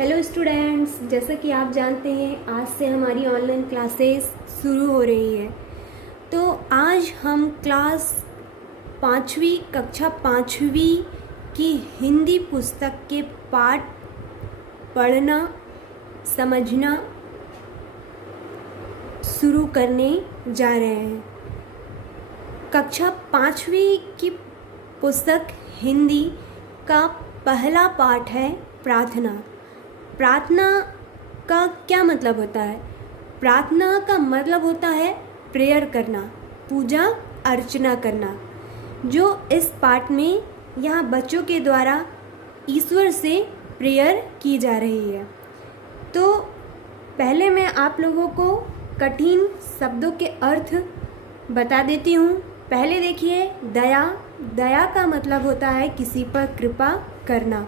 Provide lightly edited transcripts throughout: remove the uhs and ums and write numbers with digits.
Hello students, जैसा कि आप जानते हैं आज से हमारी ऑनलाइन क्लासेस शुरू हो रही है। तो आज हम कक्षा पाँचवीं की हिंदी पुस्तक के पाठ पढ़ना समझना शुरू करने जा रहे हैं। कक्षा पाँचवीं की पुस्तक हिंदी का पहला पाठ है प्रार्थना। प्रार्थना का क्या मतलब होता है? प्रार्थना का मतलब होता है प्रेयर करना, पूजा अर्चना करना, जो इस पाठ में यहाँ बच्चों के द्वारा ईश्वर से प्रेयर की जा रही है। तो पहले मैं आप लोगों को कठिन शब्दों के अर्थ बता देती हूँ। पहले देखिए, दया। दया का मतलब होता है किसी पर कृपा करना।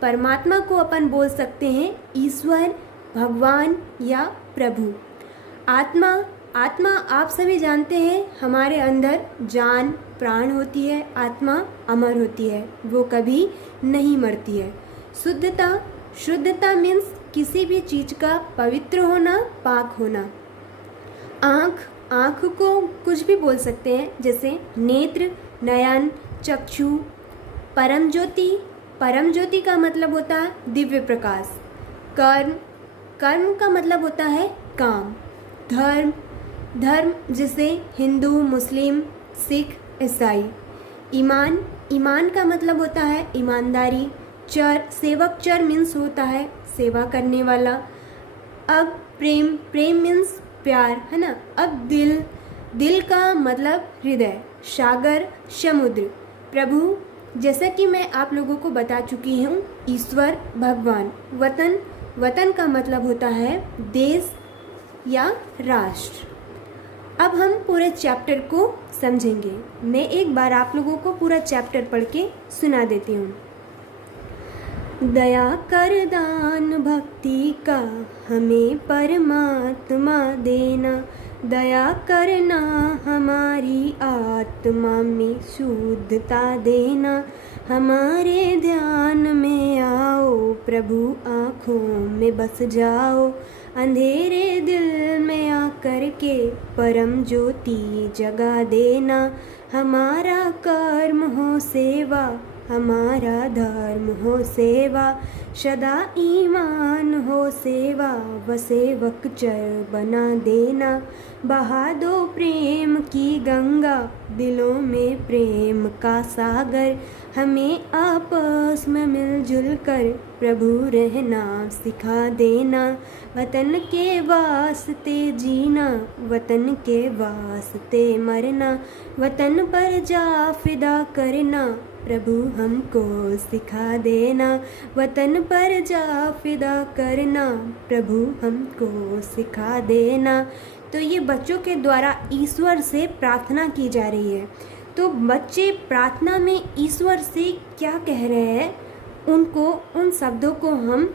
परमात्मा को अपन बोल सकते हैं ईश्वर, भगवान या प्रभु। आत्मा आप सभी जानते हैं हमारे अंदर जान प्राण होती है। आत्मा अमर होती है, वो कभी नहीं मरती है। शुद्धता मीन्स किसी भी चीज़ का पवित्र होना, पाक होना। आँख को कुछ भी बोल सकते हैं, जैसे नेत्र, नयन, चक्षु। परम ज्योति का मतलब होता है दिव्य प्रकाश। कर्म का मतलब होता है काम। धर्म जैसे हिंदू, मुस्लिम, सिख, ईसाई। ईमान का मतलब होता है ईमानदारी। चर मीन्स होता है सेवा करने वाला। अब प्रेम मीन्स प्यार, है ना। अब दिल का मतलब हृदय। सागर, समुद्र। प्रभु, जैसा कि मैं आप लोगों को बता चुकी हूँ, ईश्वर, भगवान। वतन का मतलब होता है देश या राष्ट्र। अब हम पूरे चैप्टर को समझेंगे। मैं एक बार आप लोगों को पूरा चैप्टर पढ़ के सुना देती हूँ। दया कर दान भक्ति का हमें परमात्मा देना। दया करना हमारी आत्मा में शुद्धता देना। हमारे ध्यान में आओ प्रभु, आँखों में बस जाओ। अंधेरे दिल में आकर के परम ज्योति जगा देना। हमारा कर्म हो सेवा, हमारा धर्म हो सेवा। सदा ईमान हो सेवा, व सेवक चर बना देना। बहा दो प्रेम की गंगा, दिलों में प्रेम का सागर। हमें आपस में मिलजुल कर प्रभु रहना सिखा देना। वतन के वास्ते जीना, वतन के वास्ते मरना। वतन पर जा फिदा करना, प्रभु हमको सिखा देना। वतन पर जा फिदा करना, प्रभु हमको सिखा देना। तो ये बच्चों के द्वारा ईश्वर से प्रार्थना की जा रही है। तो बच्चे प्रार्थना में ईश्वर से क्या कह रहे हैं, उन शब्दों को हम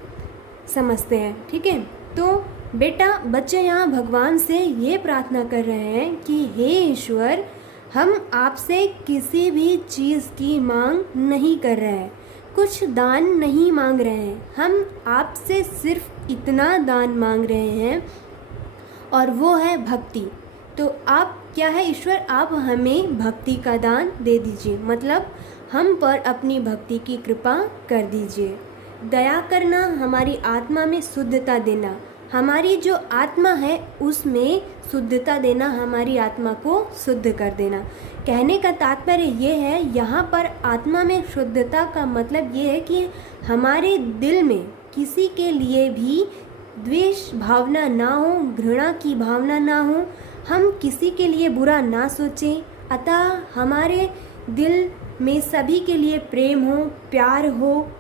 समझते हैं, ठीक है। तो बेटा, बच्चे यहाँ भगवान से ये प्रार्थना कर रहे हैं कि हे ईश्वर, हम आपसे किसी भी चीज़ की मांग नहीं कर रहे हैं, कुछ दान नहीं मांग रहे हैं। हम आपसे सिर्फ इतना दान मांग रहे हैं, और वो है भक्ति। तो आप क्या है ईश्वर, आप हमें भक्ति का दान दे दीजिए, मतलब हम पर अपनी भक्ति की कृपा कर दीजिए। दया करना हमारी आत्मा में शुद्धता देना। हमारी जो आत्मा है उसमें शुद्धता देना, हमारी आत्मा को शुद्ध कर देना। कहने का तात्पर्य ये है, यहाँ पर आत्मा में शुद्धता का मतलब ये है कि हमारे दिल में किसी के लिए भी द्वेष भावना ना हो, घृणा की भावना ना हो, हम किसी के लिए बुरा ना सोचें। अतः हमारे दिल में सभी के लिए प्रेम हो, प्यार हो,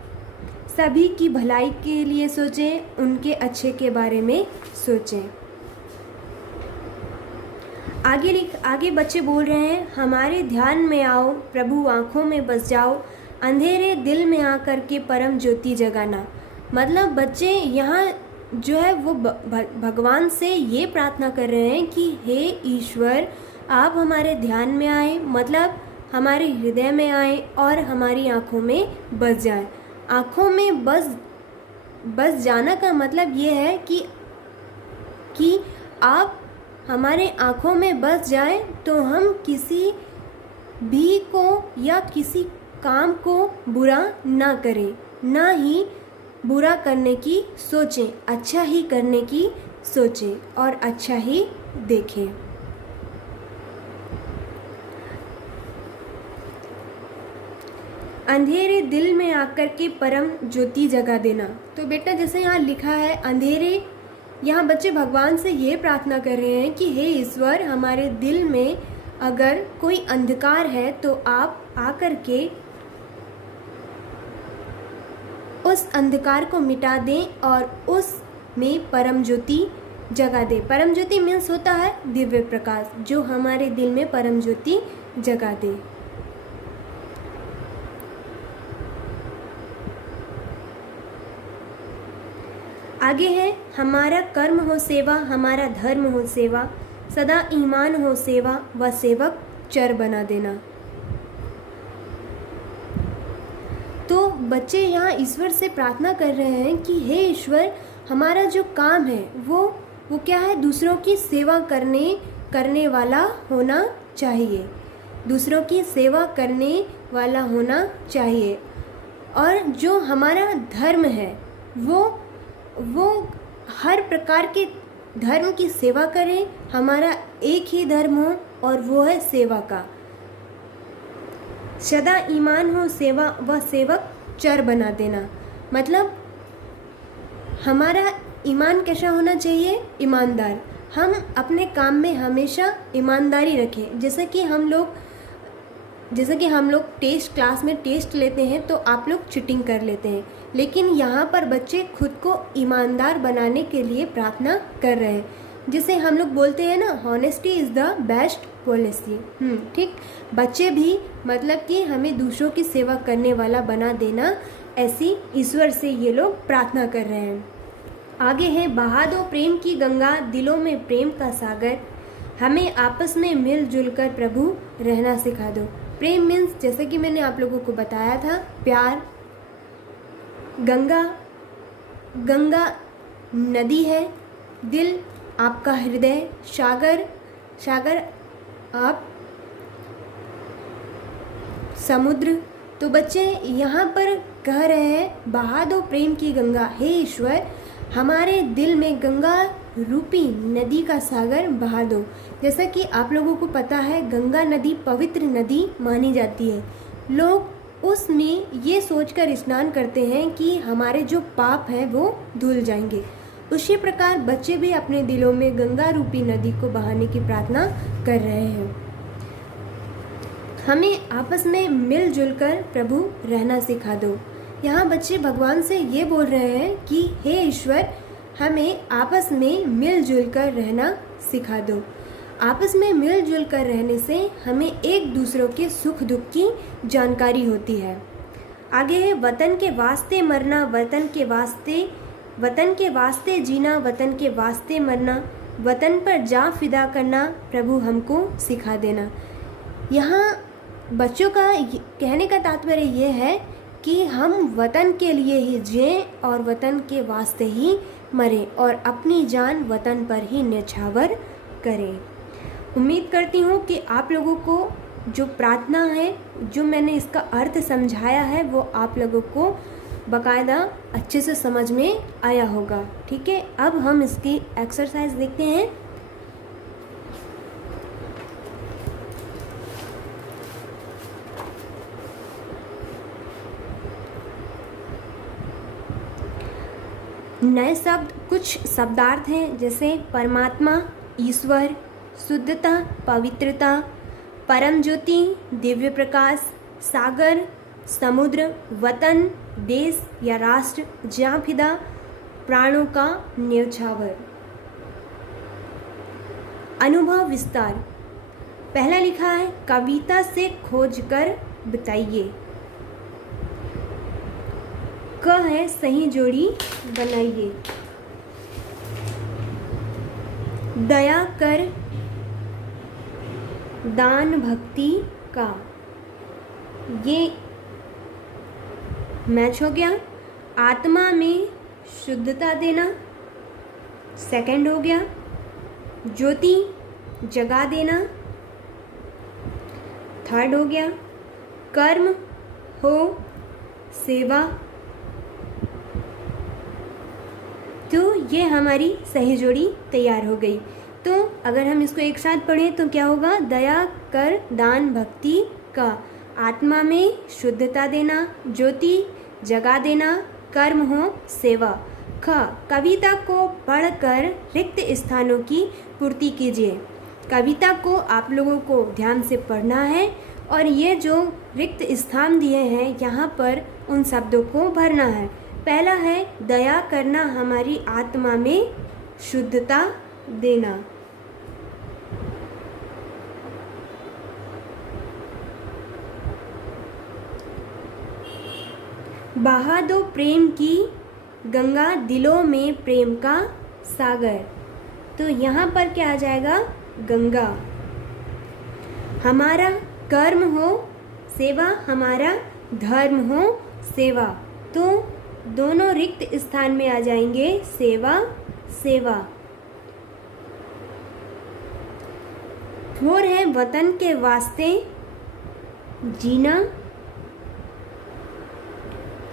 सभी की भलाई के लिए सोचें, उनके अच्छे के बारे में सोचें। आगे बच्चे बोल रहे हैं, हमारे ध्यान में आओ प्रभु, आँखों में बस जाओ। अंधेरे दिल में आकर के परम ज्योति जगाना। मतलब बच्चे यहाँ जो है वो भगवान से ये प्रार्थना कर रहे हैं कि हे ईश्वर, आप हमारे ध्यान में आए, मतलब हमारे हृदय में आए और हमारी आँखों में बस जाएं। आँखों में बस बस जाना का मतलब ये है कि आप हमारे आँखों में बस जाए तो हम किसी भी को या किसी काम को बुरा ना करें, ना ही बुरा करने की सोचें, अच्छा ही करने की सोचें और अच्छा ही देखें। अंधेरे दिल में आकर के परम ज्योति जगा देना। तो बेटा जैसे यहाँ लिखा है अंधेरे, यहाँ बच्चे भगवान से ये प्रार्थना कर रहे हैं कि हे ईश्वर, हमारे दिल में अगर कोई अंधकार है तो आप आकर के उस अंधकार को मिटा दें और उस में परम ज्योति जगा दे। परम ज्योति मीन्स होता है दिव्य प्रकाश, जो हमारे दिल में परम ज्योति जगा दे। आगे है हमारा कर्म हो सेवा, हमारा धर्म हो सेवा, सदा ईमान हो सेवा व सेवक चर बना देना। तो बच्चे यहाँ ईश्वर से प्रार्थना कर रहे हैं कि हे ईश्वर, हमारा जो काम है वो क्या है, दूसरों की सेवा करने वाला होना चाहिए, दूसरों की सेवा करने वाला होना चाहिए। और जो हमारा धर्म है वो हर प्रकार के धर्म की सेवा करें। हमारा एक ही धर्म हो और वो है सेवा का। सदा ईमान हो सेवा व सेवक चर बना देना, मतलब हमारा ईमान कैसा होना चाहिए, ईमानदार। हम अपने काम में हमेशा ईमानदारी रखें। जैसे कि हम लोग टेस्ट क्लास में टेस्ट लेते हैं तो आप लोग चीटिंग कर लेते हैं, लेकिन यहाँ पर बच्चे खुद को ईमानदार बनाने के लिए प्रार्थना कर रहे हैं। जिसे हम लोग बोलते हैं ना, honesty is the best policy. ठीक, बच्चे भी मतलब कि हमें दूसरों की सेवा करने वाला बना देना, ऐसी ईश्वर से ये लोग प्रार्थना कर रहे हैं। आगे है बहा दो प्रेम की गंगा, दिलों में प्रेम का सागर, हमें आपस में मिलजुल कर प्रभु रहना सिखा दो। प्रेम मीन्स जैसे कि मैंने आप लोगों को बताया था, प्यार। गंगा नदी है, दिल आपका हृदय, सागर आप समुद्र। तो बच्चे यहाँ पर कह रहे हैं बहा दो प्रेम की गंगा, हे ईश्वर, हमारे दिल में गंगा रूपी नदी का सागर बहा दो। जैसा कि आप लोगों को पता है, गंगा नदी पवित्र नदी मानी जाती है। लोग उसमें ये सोचकर स्नान करते हैं कि हमारे जो पाप हैं वो धुल जाएंगे। उसी प्रकार बच्चे भी अपने दिलों में गंगा रूपी नदी को बहाने की प्रार्थना कर रहे हैं। हमें आपस में मिलजुल कर प्रभु रहना सिखा दो। यहाँ बच्चे भगवान से ये बोल रहे हैं कि हे ईश्वर, हमें आपस में मिलजुल कर रहना सिखा दो। आपस में मिलजुल कर रहने से हमें एक दूसरों के सुख दुख की जानकारी होती है। आगे है वतन के वास्ते मरना, वतन के वास्ते जीना, वतन के वास्ते मरना, वतन पर जा फिदा करना, प्रभु हमको सिखा देना। यहाँ बच्चों का कहने का तात्पर्य ये है कि हम वतन के लिए ही जिएं और वतन के वास्ते ही मरें और अपनी जान वतन पर ही न्यौछावर करें। उम्मीद करती हूँ कि आप लोगों को जो प्रार्थना है, जो मैंने इसका अर्थ समझाया है, वो आप लोगों को बाकायदा अच्छे से समझ में आया होगा। ठीक है, अब हम इसकी एक्सरसाइज देखते हैं। नए शब्द, कुछ शब्दार्थ हैं जैसे परमात्मा, ईश्वर, शुद्धता, पवित्रता, परम ज्योति, दिव्य प्रकाश, सागर, समुद्र, वतन, देश या राष्ट्र, जा फिदा, प्राणों का न्यौछावर। अनुभव विस्तार। पहला लिखा है कविता से खोज कर बताइए। क है सही जोड़ी बनाइए। दया कर दान भक्ति का, ये मैच हो गया। आत्मा में शुद्धता देना, सेकंड हो गया ज्योति जगा देना, थर्ड हो गया कर्म हो सेवा। तो ये हमारी सही जोड़ी तैयार हो गई। तो अगर हम इसको एक साथ पढ़ें तो क्या होगा, दया कर दान भक्ति का, आत्मा में शुद्धता देना, ज्योति जगा देना, कर्म हो सेवा। ख कविता को पढ़कर रिक्त स्थानों की पूर्ति कीजिए। कविता को आप लोगों को ध्यान से पढ़ना है और ये जो रिक्त स्थान दिए हैं यहाँ पर उन शब्दों को भरना है। पहला है दया करना, हमारी आत्मा में शुद्धता देना। बहा दो प्रेम की गंगा, दिलों में प्रेम का सागर। तो यहाँ पर क्या आ जाएगा, गंगा। हमारा कर्म हो सेवा, हमारा धर्म हो सेवा। तो दोनों रिक्त स्थान में आ जाएंगे सेवा सेवा। फोर है वतन के वास्ते जीना,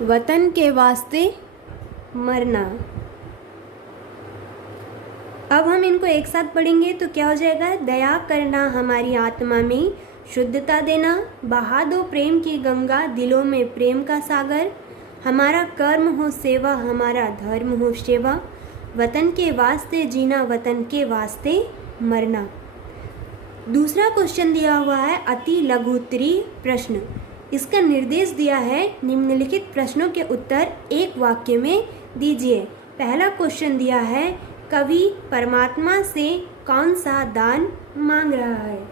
वतन के वास्ते मरना। अब हम इनको एक साथ पढ़ेंगे तो क्या हो जाएगा, दया करना, हमारी आत्मा में शुद्धता देना, बहा दो प्रेम की गंगा, दिलों में प्रेम का सागर, हमारा कर्म हो सेवा, हमारा धर्म हो सेवा, वतन के वास्ते जीना, वतन के वास्ते मरना। दूसरा क्वेश्चन दिया हुआ है अति लघुत्तरीय प्रश्न। इसका निर्देश दिया है निम्नलिखित प्रश्नों के उत्तर एक वाक्य में दीजिए। पहला क्वेश्चन दिया है कवि परमात्मा से कौन सा दान मांग रहा है।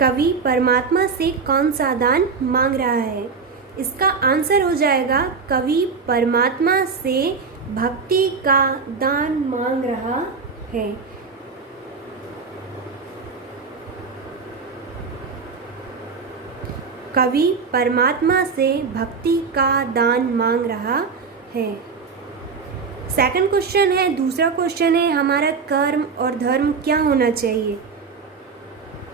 कवि परमात्मा से कौन सा दान मांग रहा है। इसका आंसर हो जाएगा कवि परमात्मा से भक्ति का दान मांग रहा है। कवि परमात्मा से भक्ति का दान मांग रहा है। सेकंड क्वेश्चन है, दूसरा क्वेश्चन है हमारा कर्म और धर्म क्या होना चाहिए।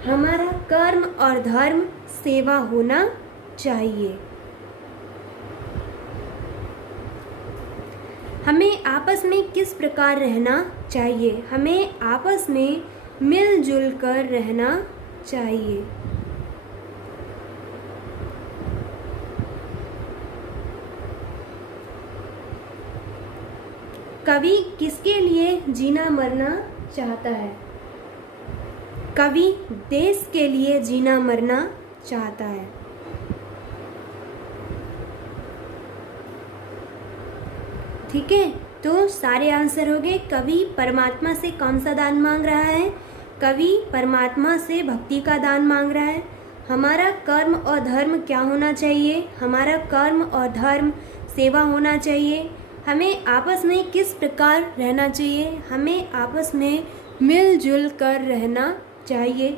हमारा कर्म और धर्म सेवा होना चाहिए। हमें आपस में किस प्रकार रहना चाहिए। हमें आपस में मिलजुल कर रहना चाहिए। कवि किसके लिए जीना मरना चाहता है। कवि देश के लिए जीना मरना चाहता है। ठीक है, तो सारे आंसर हो गए। कवि परमात्मा से कौन सा दान मांग रहा है। कवि परमात्मा से भक्ति का दान मांग रहा है। हमारा कर्म और धर्म क्या होना चाहिए। हमारा कर्म और धर्म सेवा होना चाहिए। हमें आपस में किस प्रकार रहना चाहिए। हमें आपस में मिलजुल कर रहना चाहिए।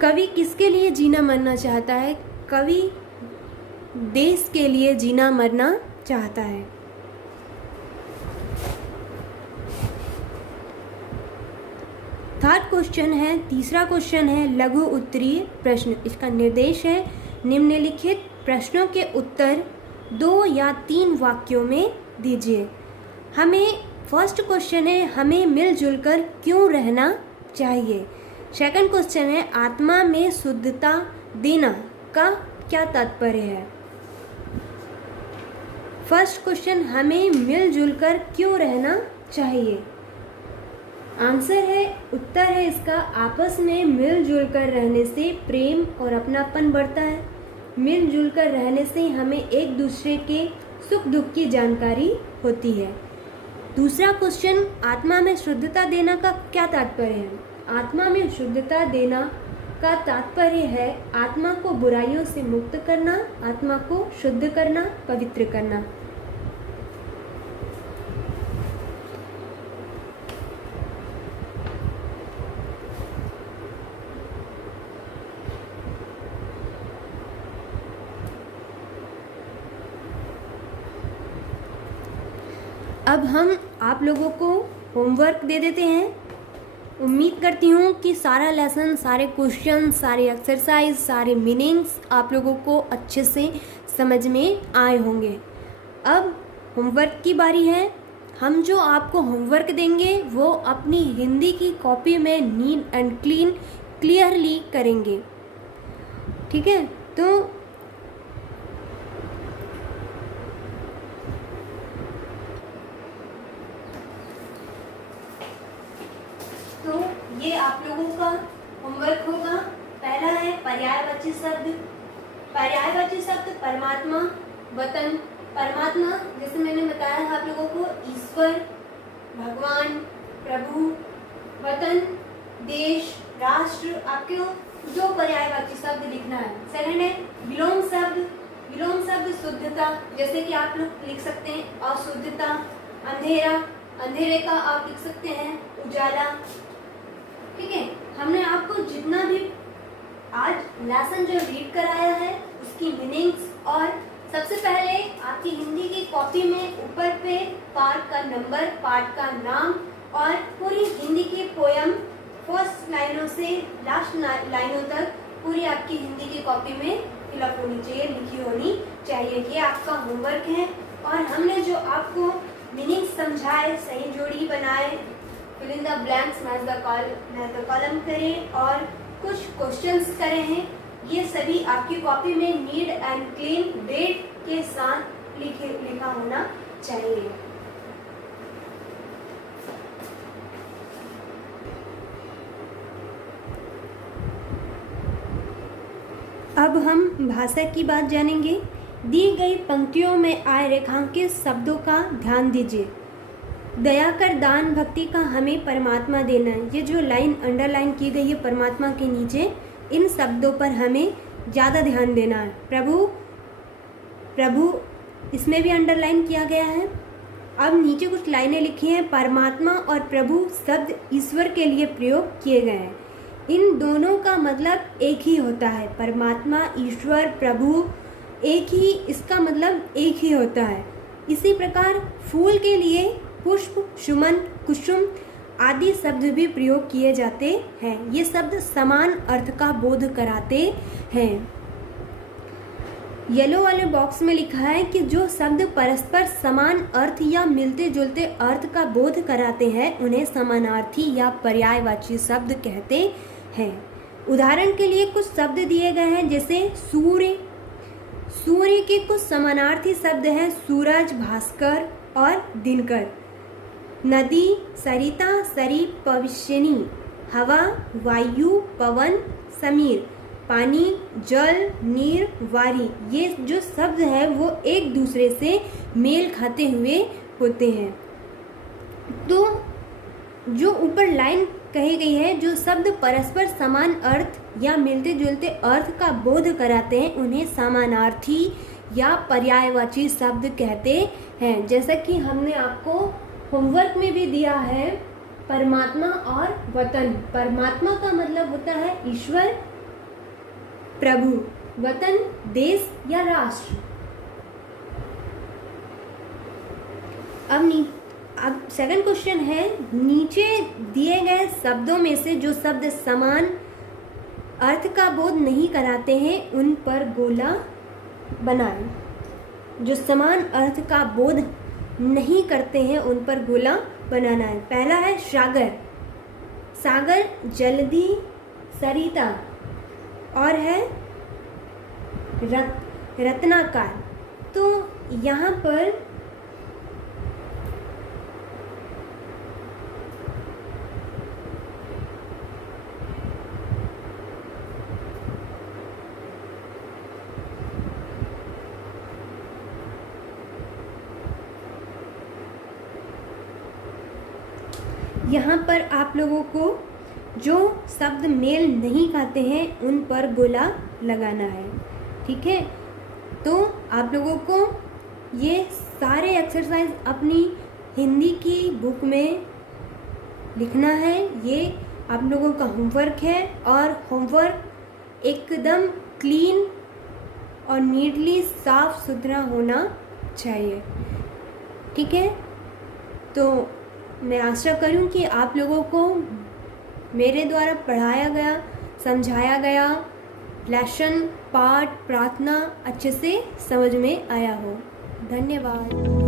कवि किसके लिए जीना मरना चाहता है। कवि देश के लिए जीना मरना चाहता है। थर्ड क्वेश्चन है, तीसरा क्वेश्चन है लघु उत्तरीय प्रश्न। इसका निर्देश है निम्नलिखित प्रश्नों के उत्तर 2 या 3 वाक्यों में दीजिए। हमें फर्स्ट क्वेश्चन है हमें मिलजुल कर क्यों रहना चाहिए। सेकंड क्वेश्चन है आत्मा में शुद्धता देना का क्या तात्पर्य है। फर्स्ट क्वेश्चन हमें मिलजुल कर क्यों रहना चाहिए। आंसर है, उत्तर है इसका आपस में मिलजुल कर रहने से प्रेम और अपनापन बढ़ता है। मिलजुल कर रहने से हमें एक दूसरे के सुख दुख की जानकारी होती है। दूसरा क्वेश्चन आत्मा में शुद्धता देना का क्या तात्पर्य है। आत्मा में शुद्धता देना का तात्पर्य है आत्मा को बुराइयों से मुक्त करना, आत्मा को शुद्ध करना, पवित्र करना। अब हम आप लोगों को होमवर्क दे देते हैं। उम्मीद करती हूँ कि सारा लेसन, सारे क्वेश्चन, सारे एक्सरसाइज, सारे मीनिंग्स आप लोगों को अच्छे से समझ में आए होंगे। अब होमवर्क की बारी है। हम जो आपको होमवर्क देंगे वो अपनी हिंदी की कॉपी में नीट एंड क्लियरली करेंगे, ठीक है। तो ये आप लोगों का होमवर्क होगा। पहला है पर्यायवाची शब्द। पर्यायवाची शब्द परमात्मा, वतन। परमात्मा जैसे मैंने बताया था आप लोगों को, ईश्वर, भगवान, प्रभु। वतन, देश, राष्ट्र। आपको जो पर्यायवाची शब्द लिखना है। सेकंड है विलोम शब्द। विलोम शब्द शुद्धता, जैसे कि आप लोग लिख सकते हैं अशुद्धता। अंधेरा, अंधेरे का आप लिख सकते हैं उजाला, ठीक है। हमने आपको जितना भी आज लेसन जो रीड कराया है उसकी मीनिंग्स, और सबसे पहले आपकी हिंदी की कॉपी में ऊपर पे पार्ट का नंबर, पार्ट का नाम और पूरी हिंदी की पोयम फर्स्ट लाइनों से लास्ट लाइनों तक पूरी आपकी हिंदी की कॉपी में फिलअप होनी चाहिए, लिखी होनी चाहिए। ये आपका होमवर्क है। और हमने जो आपको मीनिंग समझाए, सही जोड़ी बनाए, fill in the blanks, match the column करें और कुछ क्वेश्चंस करे हैं, ये सभी आपकी कॉपी में नीट एंड क्लीन डेट के साथ लिखा होना चाहिए। अब हम भाषा की बात जानेंगे। दी गई पंक्तियों में आए रेखांकित शब्दों का ध्यान दीजिए। दया कर दान भक्ति का हमें परमात्मा देना है। ये जो लाइन अंडरलाइन की गई है परमात्मा के नीचे, इन शब्दों पर हमें ज़्यादा ध्यान देना है। प्रभु, प्रभु इसमें भी अंडरलाइन किया गया है। अब नीचे कुछ लाइनें लिखी हैं। परमात्मा और प्रभु शब्द ईश्वर के लिए प्रयोग किए गए हैं। इन दोनों का मतलब एक ही होता है। परमात्मा, ईश्वर, प्रभु, एक ही, इसका मतलब एक ही होता है। इसी प्रकार फूल के लिए पुष्प, सुमन, कुसुम आदि शब्द भी प्रयोग किए जाते हैं। ये शब्द समान अर्थ का बोध कराते हैं। येलो वाले बॉक्स में लिखा है कि जो शब्द परस्पर समान अर्थ या मिलते जुलते अर्थ का बोध कराते हैं उन्हें समानार्थी या पर्यायवाची शब्द कहते हैं। उदाहरण के लिए कुछ शब्द दिए गए हैं, जैसे सूर्य। सूर्य के कुछ समानार्थी शब्द हैं सूरज, भास्कर और दिनकर। नदी, सरिता, सरीप, पविश्यनी। हवा, वायु, पवन, समीर। पानी, जल, नीर, वारी। ये जो शब्द है वो एक दूसरे से मेल खाते हुए होते हैं। तो जो ऊपर लाइन कही गई है, जो शब्द परस्पर समान अर्थ या मिलते जुलते अर्थ का बोध कराते हैं उन्हें समानार्थी या पर्यायवाची शब्द कहते हैं। जैसा कि हमने आपको होमवर्क में भी दिया है, परमात्मा और वतन। परमात्मा का मतलब होता है ईश्वर, प्रभु। वतन देश या राष्ट्र। अब सेकंड क्वेश्चन है, नीचे दिए गए शब्दों में से जो शब्द समान अर्थ का बोध नहीं कराते हैं उन पर गोला बनाएं। जो समान अर्थ का बोध नहीं करते हैं उन पर गोला बनाना है। पहला है सागर। सागर, जल्दी, सरिता और है रत्नाकर। तो यहाँ पर आप लोगों को जो शब्द मेल नहीं खाते हैं उन पर गोला लगाना है, ठीक है। तो आप लोगों को ये सारे एक्सरसाइज अपनी हिंदी की बुक में लिखना है। ये आप लोगों का होमवर्क है और होमवर्क एकदम क्लीन और नीटली साफ सुथरा होना चाहिए, ठीक है। तो मैं आशा करूं कि आप लोगों को मेरे द्वारा पढ़ाया गया, समझाया गया लेसन, पाठ, प्रार्थना अच्छे से समझ में आया हो। धन्यवाद।